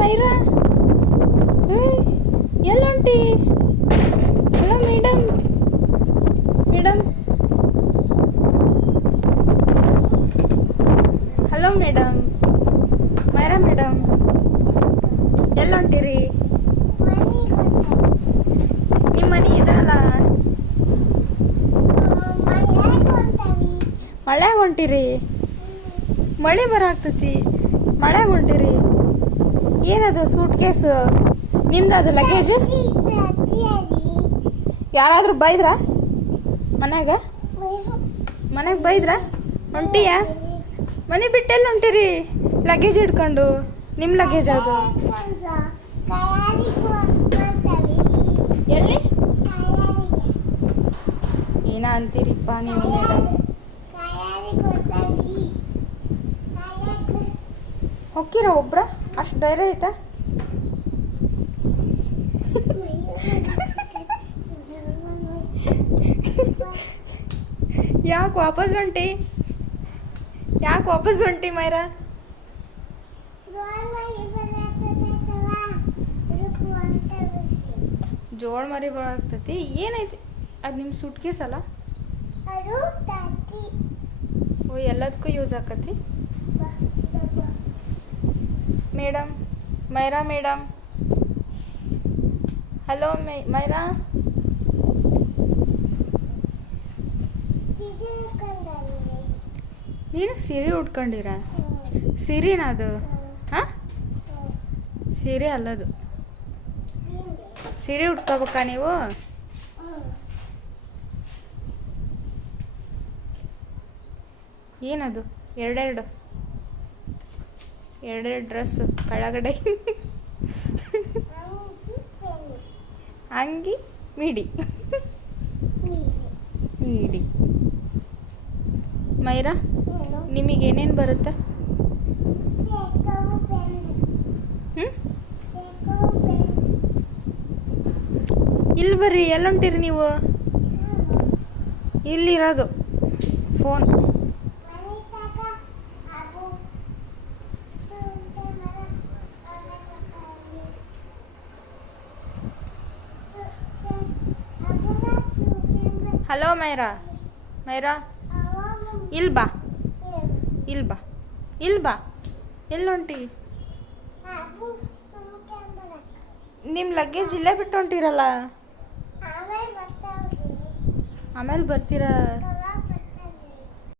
ಮೈರಾ ಎಲ್ಲೊಂಟಿ? Hello madam, madam, hello madam, Myra madam ಎಲ್ಲೊಂಟಿರಿ? ನಿಮ್ಮ ಮನೆ ಇದಲ್ಲ, ಮಳ್ಯಾಗ ಹೊಂಟಿರಿ? ಮಳೆ ಬರಾಕ್ತತಿ, ಮಳ್ಯಾಗ ಹೊಂಟಿರಿ? ಏನದು ಸೂಟ್ ಕೇಸು ನಿಮ್ದು? ಅದು ಲಗೇಜ್ ಯಾರಾದ್ರೂ ಬೈದ್ರ ಮನ್ಯಾಗ? ಮನ್ಯಾಗ ಬೈದ್ರ? ಹೊಂಟಿಯಾ? ಮನೆ ಬಿಟ್ಟೆಲ್ಲ ಹೊಂಟಿರಿ ಲಗೇಜ್ ಹಿಡ್ಕೊಂಡು? ನಿಮ್ಮ ಲಗೇಜ್ ಅದು ಎಲ್ಲಿ? ಏನ ಅಂತೀರಿಪ್ಪ ನೀವು ಮೇಡಮ್? ಹೊಕ್ಕಿರ ಒಬ್ರ? ಅಷ್ಟು ಧೈರ್ಯ ಐತಾ? ಯಾಕೆ ವಾಪಸ್ ಹೊಂಟಿ? ಯಾಕೆ ವಾಪಸ್ ಹೊಂಟಿ ಮೈರಾ? ಜೋಳ ಮರಿ ಬರಾಕ್ತತಿ. ಏನೈತಿ ಅದು? ನಿಮ್ಮ ಸೂಟ್ ಕೇಸ್ ಅಲ್ಲ? ಓ, ಎಲ್ಲದಕ್ಕೂ ಯೂಸ್ ಆಕತಿ. Madam, Myra madam, hello Myra. ನೀನು ಸೀರೆ ಉಟ್ಕೊಂಡಿರ? ಸೀರೆನಾ ಅದು? ಹಾಂ, ಸೀರೆ ಅಲ್ಲದು. ಸೀರೆ ಉಟ್ಕೋಬೇಕಾ ನೀವು? ಏನದು? ಎರಡೆರಡು ಡ್ರೆಸ್ ಕೆಳಗಡೆ ಅಂಗಿ ಮಿಡಿ. ಮೈರಾ, ನಿಮಗೇನೇನು ಬರುತ್ತೆ? ಇಲ್ಲಿ ಬರ್ರಿ. ಎಲ್ಲುಂಟಿರಿ ನೀವು? ಇಲ್ಲಿರೋದು ಫೋನ್. ಹಲೋ ಮೈರಾ, ಮೈರಾ ಇಲ್ಲಿ ಬಾ, ಇಲ್ಲಿ ಬಾ, ಇಲ್ಲಿ ಬಾ. ಎಲ್ಲೊಂಟಿ? ನಿಮ್ಮ ಲಗೇಜ್ ಇಲ್ಲೇ ಬಿಟ್ಟು ಹೊಂಟಿರಲ್ಲ? ಆಮೇಲೆ ಬರ್ತೀರಾ?